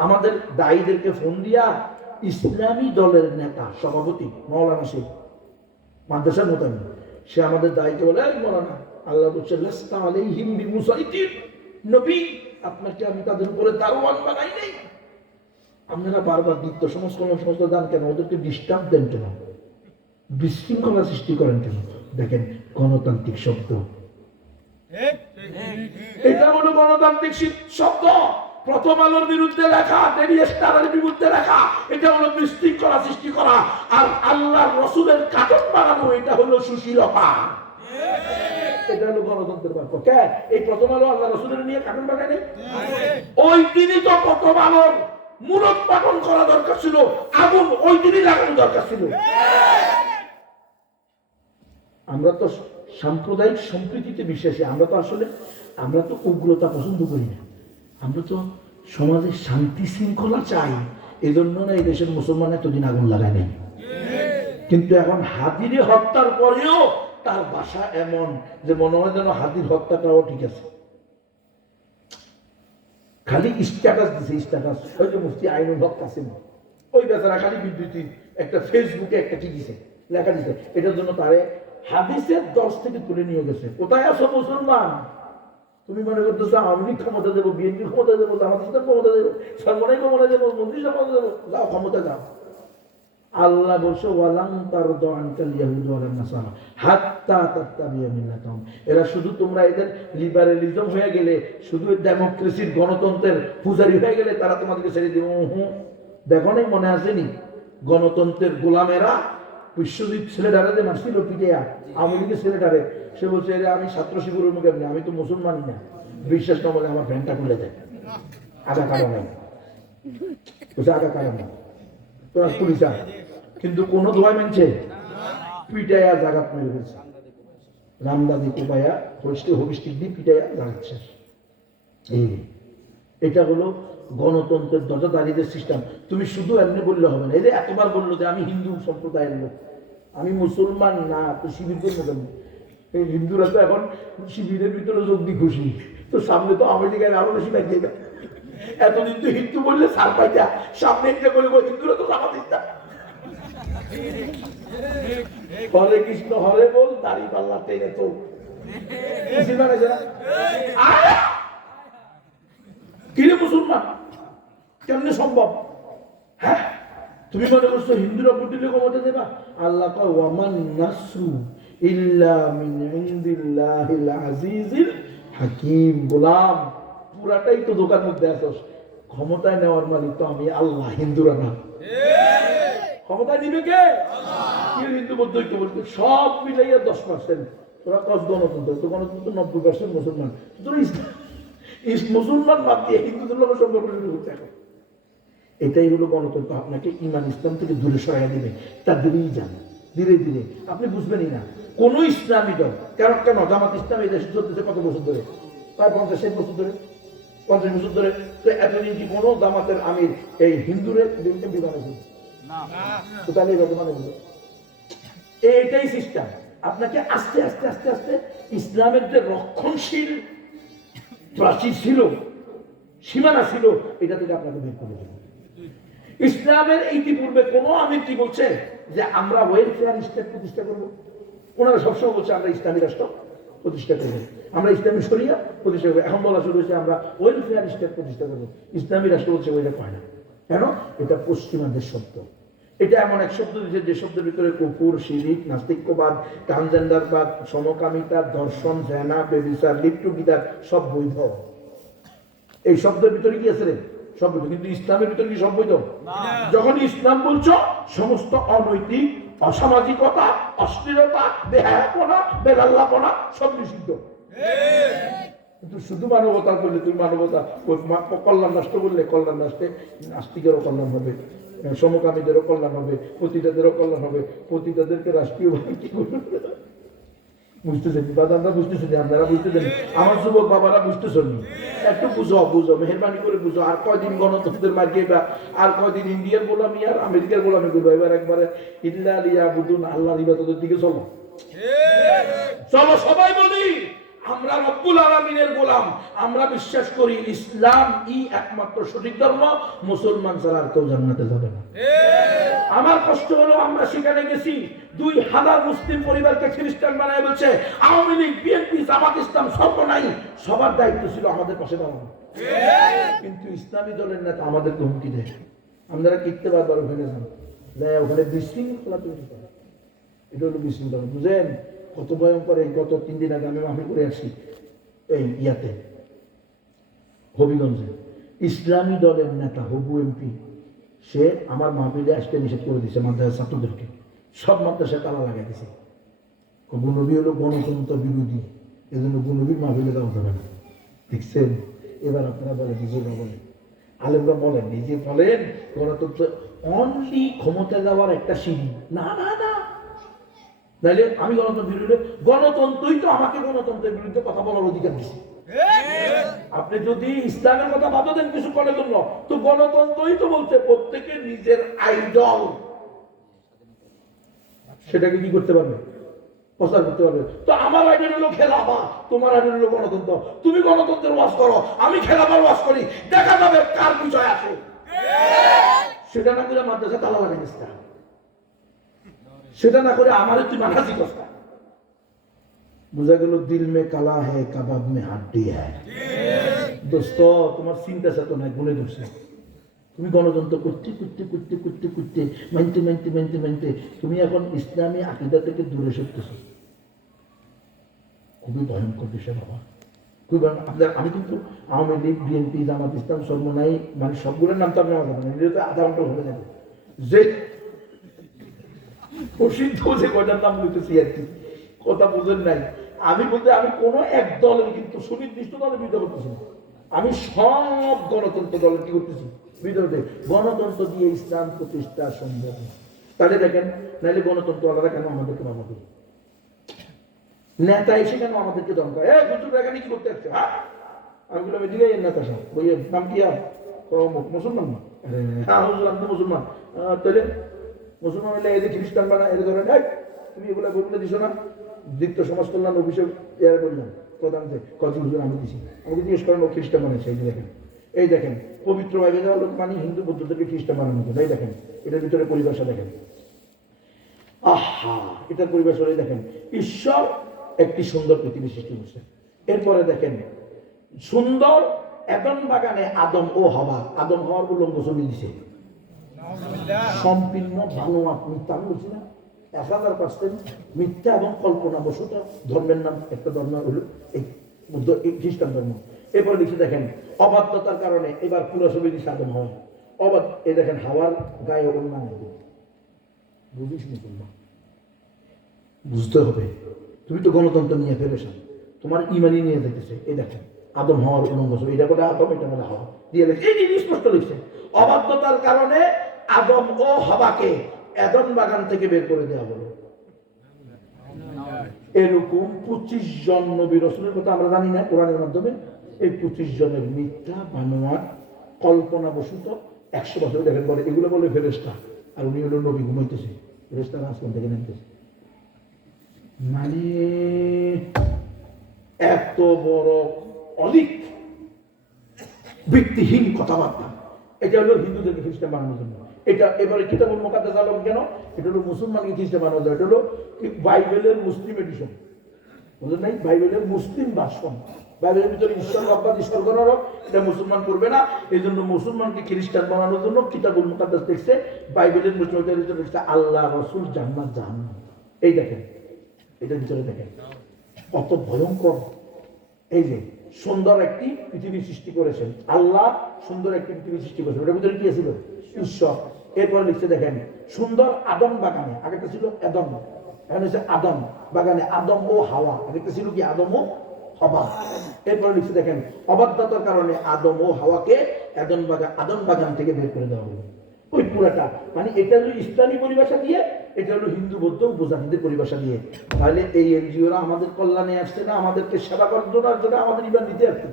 আমাদের দায়ীদেরকে ফোন দিয়া ইসলামী দলের নেতা সভাপতি মাওলানা শেখ মাদ্রাসার মোতাবেক, সে আমাদের দায়ীকে বলে, মাওলানা আল্লাহ বলছে লাস্তা আলাইহিম বিমুসাইতির, নবী আপনাকে আমি তাদের উপরে দারোয়ান বানাই নাই। আপনারা বারবার দীপ্ত সমাজ কল্যাণ সংস্থা যান কেন? ওদেরকে ডিস্টার্ব দেন কেন? বিশৃঙ্খলা সৃষ্টি করেন কেন? দেখেন গণতান্ত্রিক শব্দ, এটা হলো গণতান্ত্রিক শব্দ। প্রথম আলোর বিরুদ্ধে লেখা, ডেইলি স্টারের বিরুদ্ধে লেখা, এটা হলো বিশৃঙ্খলা সৃষ্টি করা। আর আল্লাহর রাসূলের কাটন বানানো, এটা হলো সুশীলতা। এটা হলো গণতন্ত্রের বাক্য। কে এই প্রথম আলো আল্লাহ রাসূলের নিয়ে কাটন বানায় নাই? ওই দিনই তো প্রথম আলোর মূলোৎপাটন করা দরকার ছিল, আগুন ওই দিনই লাগানো দরকার ছিল। আমরা তো সাম্প্রদায়িক সম্প্রীতিতে বিশ্বাসী, আমরা তো উগ্রতা পছন্দ করি না, আমরা তো সমাজে শান্তি শৃঙ্খলা চাই। এই জন্য না এই দেশের মুসলমান এতদিন আগুন লাগায় নাই। কিন্তু এখন হাতিরে হত্যার পরেও তার ভাষা এমন যে মনে হয় যেন হাতির হত্যাটাও ঠিক আছে। খালি স্ট্যাটাস দিছে, স্ট্যাটাস। ওই যে মুফতি আইনুল হক কাসিম, ওই বেচারা খালি বিবৃতি একটা ফেসবুকে একটা কি দিছে, লেখা দিছে, এটার জন্য তারে হাদিসের 10 থেকে তুলে নিয়ে গেছে। কোথায় আছো মুসলমান? তুমি মনে করতেছো আওয়ামী লীগ ক্ষমতা দেবো, বিএনপি ক্ষমতা দেবো, জামাত ইসলাম ক্ষমতা দেবো, সরমনাই ক্ষমতা দেবো, মন্ত্রী ক্ষমতা দেবো, যাও ক্ষমতা যাও। আল্লাহ বলছে ওয়ালান তারদু আনকাল ইয়াহুদ ওয়ালান নাসারা হাত্তা তাত্তাবিয়া মিল্লাতাহুম। এরা শুধু তোমরা এদের লিবারালিজম হয়ে গেলে, শুধু ডেমোক্রেসির গণতন্ত্রের পূজারী হয়ে গেলে তারা তোমাদেরকে ছেড়ে দিবে। দেখো নাই, মনে আসেনি গণতন্ত্রের গোলামেরা বিশ্বজিৎ ছেলেটারে মারছিল পিটিয়া, আওয়ামী লীগের ছেলেটারে, সে বলছে এরে আমি ছাত্র শিবিরের মুখে, আমি তো মুসলমানই না, বিশ্বাস না বলে আমার ভ্যানটা খুলে দেয়, আগা কারণ নাই, বলছে আগা কারণ নাই তোরা পুলিশ। কিন্তু কোনো দোয়া মানছে, পিটাইয়া জাগাত মেরে ফেলছে, রামদাদি কোপাইয়া হবিষ্টিক দিয়ে পিটাইয়া জাগাচ্ছে। এটা হলো গণতন্ত্রের দরজাদারীদের সিস্টেম। তুমি শুধু এমনি বললে হবে না। এই যে এতবার বললো যে আমি হিন্দু সম্প্রদায়ের লোক, আমি মুসলমান না, তো শিবির করবো কেন? এই হিন্দুরা তো এখন শিবিরের ভিতরে যোগ দিয়ে খুশি, তো সামনে তো আওয়ামী লীগের আরো বেশি লাগিয়ে দেয়। এতদিন তো হিন্দু বললে সার পাইতা, সামনে একটা বলে হিন্দুরা তো জামাত ইসলাম। হরে কৃষ্ণ হরে বল, দাড়ি পাল্লা টেনে তো কিরে মুসলমান কেমনে সম্ভব? হ্যাঁ, তুমি মনে করছো হিন্দুরা বুটিলে ক্ষমতা দেবা? আল্লাহ কয় ওয়ামান নাসরু ইল্লা মিন ইনদিল্লাহিল আজিজিল হাকিম। গোলাম পুরাটাই তো দোকান মধ্যে আছস, ক্ষমতায় নেওয়ার মালিক তো আমি আল্লাহ, হিন্দুরা না। ক্ষমতা দিবে কে? আল্লাহ। হিন্দু বৌদ্ধ বলতে সব মিলাইয়া 10%। তোরা কস গণতন্ত্র, তো গণতন্ত্র 90% মুসলমান, তোরা মুসলমান বাদ দিয়ে হিন্দুদের লোকের সম্পর্ক শুরু করতে এখন। এটাই হলো গণতন্ত্র। আপনাকে ইমান ইসলাম থেকে দূরে সরাই দিবে, তার দূরেই যান ধীরে ধীরে, আপনি বুঝবেনই না। কোন ইসলামী দল কেন কেন জামাত ইসলাম এই দেশে চলতেছে কত বছর ধরে? প্রায় 50-60 বছর ধরে, 50 বছর ধরে। তো এতদিন কি কোনো জামাতের আমির এই হিন্দুরে এমপি বানাইছে? তো তাহলে এভাবে মানে এইটাই সিস্টেম। আপনাকে আস্তে আস্তে আস্তে আস্তে ইসলামের যে রক্ষণশীল প্রাচীর ছিল, সীমানা ছিল, এটা থেকে আপনাকে বের করে দেবে। ইসলামের ইতিপূর্বে কোনো আমির কি বলছে যে আমরা ওয়েলফেয়ার স্টেট প্রতিষ্ঠা করবো? ওনারা সবসময় বলছে আমরা ইসলামী রাষ্ট্র প্রতিষ্ঠা করবো, আমরা ইসলামী শরিয়া প্রতিষ্ঠা করবো। এখন বলা শুরু হয়েছে আমরা ওয়েলফেয়ার স্টেট প্রতিষ্ঠা করবো, ইসলামী রাষ্ট্র বলছে ওইটা পায় না। কেন? এটা পশ্চিমাদের শব্দ। এটা এমন এক শব্দ দিয়েছে যে শব্দের ভিতরে কুফর, শিরিক, নাস্তিক্যবাদ, ট্রান্সজেন্ডারবাদ, সমকামিতা, দর্শন, জেনা, বেবিচার, লিপ্টুগিতার সব বৈধ। এই শব্দের ভিতরে কি আছে রে? সব বৈধ। কিন্তু ইসলামের ভিতরে কি সব বৈধ? যখন ইসলাম বলছো সমস্ত অনৈতিক, অসামাজিকতা, অশ্লীলতা, বেহায়াপনা, বেলাল্লাপনা সব নিষিদ্ধ। কিন্তু শুধু মানবতা করলে তুমি মানবতা কল্যাণ রাষ্ট্র বললে কল্যাণ রাষ্ট্রে নাস্তিকেরও কল্যাণ হবে, সমকামীদেরও কল্যাণ হবে, পতিতাদেরও কল্যাণ হবে। পতিতাদেরকে রাষ্ট্রীয় কি করবে? বুঝতেছেন দাদা? বুঝতেছেন? আপনারা বুঝতেছেন? আমার যুবক বাবারা বুঝতেছেন? একটু বুঝো বুঝো, মেহরবানি করে বুঝো। আর কয়দিন গণতন্ত্রের মার্কে বা আর কয়দিন ইন্ডিয়ার গোলামি আর আমেরিকার গোলামি করবো? এবার একবারে ইল্লা লিয়াবুদুন আল্লাহর ইবাদতের দিকে চলো। চলো সবাই বলি আমরা রব্বুল আলামিনের গোলাম। আমরা বিশ্বাস করি ইসলাম একমাত্র সঠিক ধর্ম, মুসলমান ছাড়া আর কেউ জান্নাতে যাবে না। আমার কষ্ট হলো আমরা সেখানে গেছি, 2000 মুসলিম পরিবারকে খ্রিস্টান বানায় বলছে আওয়ামী লীগ, বিএনপি, জামাত ইসলাম সর্ব নাই, সবার দায়িত্ব ছিল আমাদের পাশে দাঁড়ানো। কিন্তু ইসলামী দলের নেতা আমাদেরকে হুমকি দেয়, আপনারা কিনতে পারবার ওখানে যান, ওখানে বিশৃঙ্খলা তৈরি করে। এটা হলো বিশৃঙ্খলা। বুঝেন কত ভয়ঙ্কর? এই গত 3 দিন আগে আমি মাহফিল করে আসছি এই ইয়াতে হবিগঞ্জে। ইসলামী দলের নেতা হবু এমপি, সে আমার মাহফিলে আসতে নিষেধ করে দিয়েছে মাদ্রাসার ছাত্রদেরকে, সব মাদ্রাসায় তালা লাগাই দিয়েছে। গুনবী হলো গণতন্ত্র বিরোধী, এই জন্য গুনবীর মাহফিলে যাওয়া যাবে না। দেখছেন? এবার আপনারা বলেন, নিজেরা বলেন, আলেমরা বলেন, নিজে বলেন গণতন্ত্র অনলি ক্ষমতা যাওয়ার একটা সিঁড়ি। না না না, নাহলে আমি গণতন্ত্র বিরুদ্ধে, গণতন্ত্রই তো আমাকে গণতন্ত্রের বিরুদ্ধে কথা বলার অধিকার দিচ্ছে। আপনি যদি ইসলামের কথা বাদ দেন কিছু করার জন্য, তো গণতন্ত্রই তো বলছে প্রত্যেকে নিজের আইডল সেটাকে কি করতে পারবে? প্রচার করতে পারবে। তো আমার আইডল হলো খেলাফা, তোমার আইডল হলো গণতন্ত্র। তুমি গণতন্ত্রের ওয়াজ করো, আমি খেলাফার ওয়াজ করি, দেখা যাবে কার বিষয় আছে। সেটা না করে মাদ্রাসা তালা লাগাই দিচ্ছে, সেটা না করে আমার তুই মানাসি কষ্ট। বুঝা গেল দিল মে কালা হ্যায় কাবাব মে হাড্ডি হ্যায়। দোস্ত তোমার চিন্তা চেতনা নাই, গুনে ধরছে। তুমি গণতন্ত্র করতে করতে করতে করতে করতে মানতে মানতে মানতে মানতে তুমি এখন ইসলামী আকীদা থেকে দূরে সরতেছ। খুবই ভয়ঙ্কর বিষয় বাবা, খুবই আপনার। আমি কিন্তু আওয়ামী লীগ, বিএনপি, জামাত ইসলাম সর্বনাই মানে সবগুলোর নাম তো আপনি আমার যাবেন, এটা তো আধা ঘন্টা হয়ে যাবে। যে প্রসিদ্ধ যে কয়টার নাম বলতেছি আর কি, কথা বুঝেন নাই। আমি বলতে আমি কোনো এক দলের কিন্তু সুনির্দিষ্ট দলের বিরোধিতা করতেছি না, আমি সব গণতন্ত্র দলের কি করতেছি বিরোধী। গণতন্ত্র দিয়ে ইসলাম প্রতিষ্ঠা সম্ভব। তাহলে দেখেন, নাহলে গণতন্ত্র আলাদা কেন আমাদেরকে বাধা দেবে? নেতা এসে কেন আমাদেরকে দরকার? হুজুর এখানে কি করতে আসছে? আমি বললাম এদিকে নেতা সাহেব, ওই নাম কি? মুসলমান না? হ্যাঁ হুজুর আপনি মুসলমান, তাহলে মুসলমান হলে এদের খ্রিস্টান বানা, এদের ধরেন তুমি এগুলো বলতে দিছো না? দ্বিতীয় সমাজ কল্যাণ অভিষেক এর বললাম প্রধান যে কজি হুজুর আমি দিছি, আমাকে জিজ্ঞেস করেন ও খ্রিস্টান বানাইছে। এই দেখেন, এই দেখেন পবিত্র বাইবেল দেওয়া লোক মানে হিন্দু বৌদ্ধদেরকে খ্রিস্টান বানানো হতো। এই দেখেন এটার ভিতরে পরিভাষা দেখেন, আহা এটার পরিভাষা দেখেন। ঈশ্বর একটি সুন্দর পৃথিবী সৃষ্টি করছে। এরপরে দেখেন সুন্দর এদন বাগানে আদম ও হাওয়া, আদম হাওয়ার উলঙ্গ ছবি দিছে। সম্পূর্ণ ভালো মিথ্যা, আমি বলছি না 1000% মিথ্যা এবং কল্পনা বসত ধর্মের নাম একটা ধর্ম হলো এই বুদ্ধ, এই খ্রিস্টান ধর্ম। এরপরে লিখে দেখেন অবাধ্যতার কারণে এবার পুরো ছবি দিচ্ছে আদম হাওয়া অবাধ। এই দেখেন হাওয়ার গায়ে অন্যান বুঝিস নি, বুঝতে হবে। তুমি তো গণতন্ত্র নিয়ে ফেলেছ, তোমার ইমানি নিয়ে দেখেছে। এই দেখেন আদম হওয়ার উলঙ্গ ছবি, এটা বলে আদম, এটা বলে হাওয়া দিয়ে লিখছে, এই জিনিস স্পষ্ট লিখছে। অবাধ্যতার কারণে আদম ও হাওয়াকে এদন বাগান থেকে বের করে দেওয়া হলো। এরকম 25 জন নবী রাসূলের কথা আমরা জানি না কোরআনের মাধ্যমে। এই 25 জনের মিথ্যা বানোয়াট কল্পনা বসত 100 বছর দেখেন বলে, এগুলো বলে ফেরেশতা, আর উনি হলো নবী, ঘুমাইতেছে, ফেরেশতারা আসমান থেকে নামতেছে। মানে এত বড় অলিক ভিত্তিহীন কথাবার্তা। এটা হলো হিন্দুদেরকে খ্রিস্টান বানানোর জন্য। এটা এবারে কিতাবুল মুকাদ্দাস আলম কেন, এটা হলো মুসলমানকে খ্রিস্টান বানানো যায়। এটা হলো বাইবেলের মুসলিম এডিশন, বুঝলেন নাই? বাইবেলের মুসলিম ভাষণ, বাইবেলের ভিতরে ঈশ্বর রব্বাদ ঈশ্বর গণরব, এটা মুসলমান করবে না। এই জন্য মুসলমানকে খ্রিস্টান বানানোর জন্য কিতাবুল মুকাদ্দাস দেখছে, বাইবেলের মুসলিম দেখছে আল্লাহ রসুল জান্নাত জাহান্নাম। এই দেখেন, এটার ভিতরে দেখেন কত ভয়ঙ্কর। এই যে সুন্দর একটি পৃথিবী সৃষ্টি করেছেন আল্লাহ, সুন্দর একটি পৃথিবী সৃষ্টি করেছেন, ওটার ভিতরে কি ছিল? ঈশ্বর। এরপরে লিখছে দেখেন সুন্দর আদম বাগানে, আগেটা ছিল এদম, এখন হচ্ছে আদম বাগানে, আদম ও হাওয়া, আগেটা ছিল কি আদম ও হাওয়া। এরপরে লিখছে দেখেন অবাধ্যতার কারণে আদম ও হাওয়াকে আদম বাগান থেকে বের করে দেওয়া হলো। ওই পুরাটা মানে এটা হলো ইসলামী পরিভাষা দিয়ে, এটা হলো হিন্দু বৌদ্ধ উপজাতিদের পরিভাষা দিয়ে। তাহলে এই এনজিওরা আমাদের কল্যাণে আসছে না, আমাদেরকে সেবা করার জন্য আমাদের ইমান দিতে আসছে।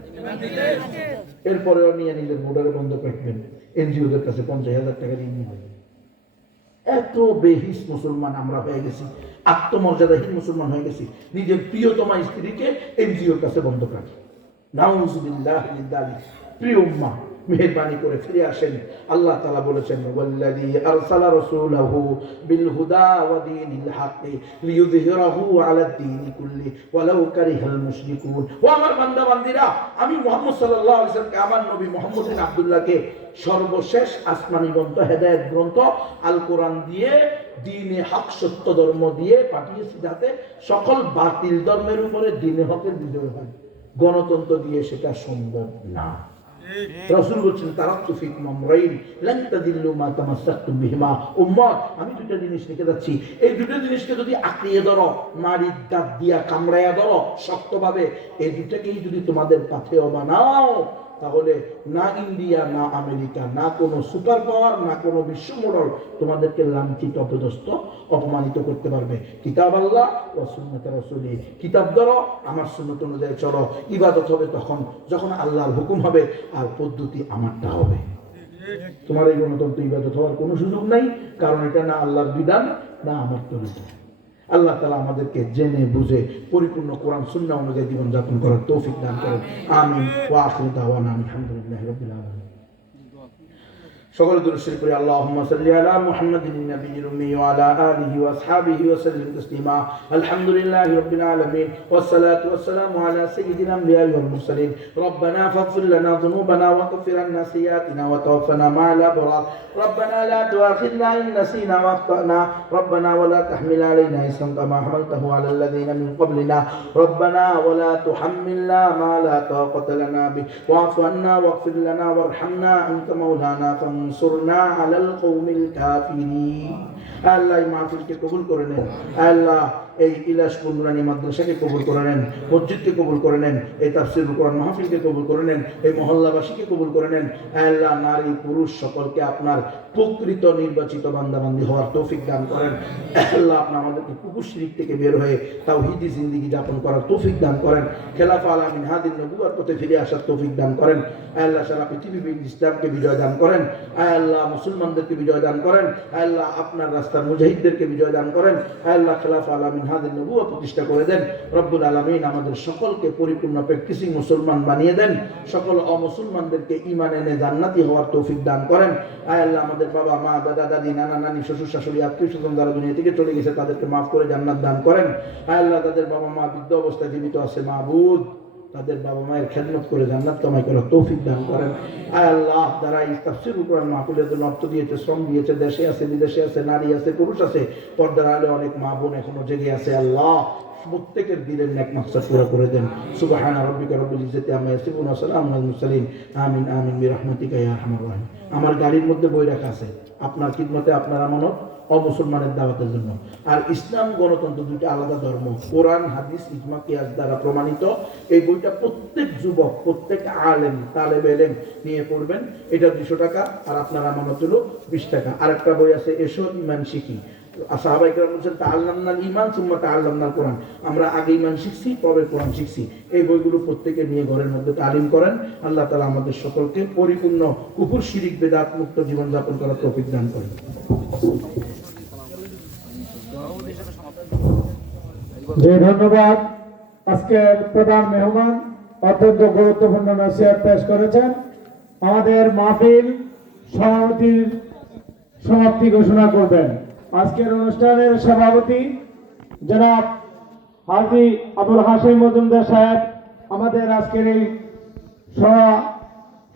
এরপরেও নিয়ে নিজের মোটরে বন্ধ রাখবেন, এনজিওদের কাছে 50,000 টাকা দিয়ে নিয়ে যাবেন। এত বেহিস মুসলমান আমরা হয়ে গেছি, আত্মমর্যাদাহীন মুসলমান হয়ে গেছি, নিজের প্রিয়তমা স্ত্রীকে এনজিওর কাছে বন্ধ রাখি। নাউযুবিল্লাহি মিন যালিক। প্রিয় উম্মাহ, মেহেরবানি করে ফিরে আসেন। আল্লাহ তাআলা বলেছেন ওয়াল্লাযী আরসালা রাসূলাহু বিল হুদা ওয়া দীনিল হাক্কি লিইয়ুযহিরাহু আলাদ দীনি কুল্লি ওয়ালাউ কারিহাল মুশরিকুন। ও আমার বান্দা বান্দীরা, আমি মুহাম্মদ সাল্লাল্লাহু আলাইহি ওয়াসাল্লামকে, আমার নবী মুহাম্মদ বিন আব্দুল্লাহকে সর্বশেষ আসমানি গ্রন্থ, হেদায়েত গ্রন্থ আল কোরআন দিয়ে, দ্বীনে হক সত্য ধর্ম দিয়ে পাঠিয়েছি, যাতে সকল বাতিল ধর্মের উপরে দ্বীনে হকের বিজয় হয়। গণতন্ত্র দিয়ে সেটা সম্ভব না। রাসূল বলেছেন তারাকতু ফিকুম আমরাইন লান তাদিল্লু মা তামাসসাকতুম বিহিমা। উম্মত, আমি দুটো জিনিস রেখে যাচ্ছি, এই দুটো জিনিসকে যদি আঁকড়িয়ে ধরো, নারীর দাঁত দিয়া কামড়াইয়া ধরো শক্তভাবে, এই দুটাকেই যদি তোমাদের পাথেয় বানাও, তাহলে না ইন্ডিয়া, না আমেরিকা, না কোনো সুপার পাওয়ার, না কোনো বিশ্ব মোড়ল তোমাদেরকে লাঞ্ছিত, অপদস্থ, অপমানিত করতে পারবে। কিতাব আল্লাহ ওয়া সুন্নাত রাসূলি, কিতাব ধরো, আমার সুন্নাত অনুযায়ী চলো। ইবাদত হবে তখন যখন আল্লাহর হুকুম হবে, আর পদ্ধতি আমারটা হবে। তোমার এই গণতন্ত্র ইবাদত হওয়ার কোনো সুযোগ নাই, কারণ এটা না আল্লাহর বিধান, না আমার তরিকা। আল্লাহ তাআলা আমাদেরকে জেনে বুঝে পরিপূর্ণ কোরআন সুন্নাহ অনুযায়ী জীবন যাপন করার তৌফিক দান করেন। আমিন। ওয়া আখিরু দাওয়ানা আলহামদুলিল্লাহি রাব্বিল আলামিন। সকল দুরূদ শরীফ পড়ি। আল্লাহুম্মা সাল্লি আলা মুহাম্মাদিন নাবিয়্যিল উম্মি ওয়া আলা আলিহি ওয়া আসহাবিহি ওয়া সাল্লিম তাসলিমা। আলহামদুলিল্লাহি রাব্বিল আলামিন ওয়াস সালাতু ওয়াস সালামু আলা সাইয়্যিদিল আমবিয়া'i ওয়াল মুরসালিন। রব্বানা ফাগফির লানা যুনুবানা ওয়া কাফির আন্না সাইয়্যাতিনা ওয়া তাওফানা মা'আল আবরার। রব্বানা লা তু'আখিযনা ইন নাসিনা ওয়া আখতা'না। রব্বানা ওয়া লা তাহমিল আলাইনা ইসরান কামা হামালতাহু আলাল লাযিনা মিন ক্বাবলিনা। রব্বানা ওয়া লা তুহাম্মিলনা মা লা তাকাতা লানা বিহি ওয়া'ফু আন্না ওয়াগফির লানা ওয়ারহামনা আনতা মাওলানা ফানসুরনা আলাল কওমিল কাফিরিন। আল্লাহ এই মাহফিলকে কবুল করে নেন। আল্লাহ এই ইলাশপুর নুরানী মাদ্রাসাকে কবুল করে নেন, মসজিদকে কবুল করে নেন, এই তাফসীরুল কোরআন মাহফিলকে কবুল করে নেন, এই মহল্লাবাসীকে কবুল করে নেন। আল্লাহ নারী পুরুষ সকলকে আপনার প্রকৃত নির্বাচিত বান্দাবান্দি হওয়ার তৌফিক দান করেন। আল্লাহ আপনি আমাদেরকে কুফর শিরক থেকে বের হয়ে তাওহীদি জিন্দেগি যাপন করার তৌফিক দান করেন। খেলাফা আলা মিনহাজিন নবুওয়ার পথে ফিরে আসার তৌফিক দান করেন। আল্লাহ সারা পৃথিবী ইসলামকে বিজয় দান করেন। আল্লাহ মুসলমানদেরকে বিজয় দান করেন। আল্লাহ আপনার রাস্তার মুজাহিদদেরকে বিজয় দান করেন। আল্লাহ খেলাফা আলা মিনহাজিন নবুওয়াত প্রতিষ্ঠা করে দেন। রব্বুল আলামিন আমাদের সকলকে পরিপূর্ণ প্র্যাকটিসিং মুসলমান বানিয়ে দেন। সকল অমুসলমানদেরকে ঈমান এনে জান্নাতি হওয়ার তৌফিক দান করেন। আল্লাহ আমাদের বাবা মা, দাদা দাদি, নানা নানি, শ্বশুর শাশুড়ি, আত্মীয় স্বজন যারা দুনিয়া থেকে চলে গেছে তাদেরকে মাফ করে জান্নাত দান করেন। আল্লাহ তাদের বাবা মা বৃদ্ধ অবস্থায় জীবিত আছে, মাবুদ তাদের বাবা মায়ের খেদমত করে জান্নাত কামাই করার তৌফিক দান করেন। আল্লাহ যারা এই তাফসীরুল কোরআন মাহফিলের জন্য অর্থ দিয়েছে, শ্রম দিয়েছে, দেশে আছে, বিদেশে আছে, নারী আছে, পুরুষ আছে, পর্দার আলে অনেক মা বোন এখনো জেগে আছে, আল্লাহ প্রত্যেকের দিলের নেক মাকসাদ পুরো করে দেন। সুবহানা রাব্বিকা রাব্বিল ইজ্জাতি আম্মা ইয়াসিফুন ওয়া সালামুন আলাল মুরসালিন। আমিন আমিন বিরহমাতিকা ইয়া আরহামার রাহিম। আমার গাড়ির মধ্যে বই রাখা আছে, আপনার খিদমতে, আপনার আমানত। অমুসলমানের দাওয়াতের জন্য। আর ইসলাম গণতন্ত্র দুইটা আলাদা ধর্ম। কোরআন হাদিস ইজমা কিয়াস দ্বারা প্রমাণিত। এই বইটা প্রত্যেক যুবক, প্রত্যেক আলেম, তালেব ইলম নিয়ে পড়বেন। এটা 200 টাকা, আর আপনার আমানত হলো 20 টাকা। আরেকটা বই আছে এসো ঈমান শিখি। সাহাবায়ে কেরাম বলেন তাআল্লামনাল ঈমান সুম্মা তাআল্লামনাল কোরআন। আমরা আগে ঈমান শিখছি, তবে কোরআন শিখছি। এই বইগুলো প্রত্যেকে নিয়ে ঘরের মধ্যে তালিম করেন। আল্লাহ তাআলা আমাদের সকলকে পরিপূর্ণ কুফর শিরিক বেদাত মুক্ত জীবন যাপন করার তৌফিক দান করেন। যে ধন্যবাদ। আজকের প্রধান মেহমান অত্যন্ত গুরুত্বপূর্ণ নসিহত পেশ করেছেন। আমাদের মাহফিল সভাপতির সমাপ্তি ঘোষণা করবেন আজকের অনুষ্ঠানের সভাপতি জনাব হাজী আবুল হাশিম মজুমদার সাহেব। আমাদের আজকের এই সভা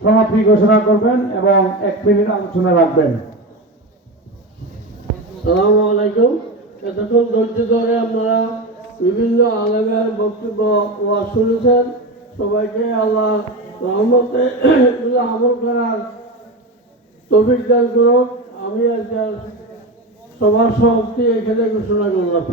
সমাপ্তি ঘোষণা করবেন এবং 1 মিনিট আলোচনা রাখবেন। আসসালামু আলাইকুম। এতক্ষণ ধৈর্য ধরে আপনারা বিভিন্ন আলেমের বক্তব্য ওয়াজ শুনেছেন। সবাইকে আল্লাহ রহমতে আমল করার তৌফিক দান করুন। আমি আজকে সবার সমাপ্তি এখানে ঘোষণা করলাম।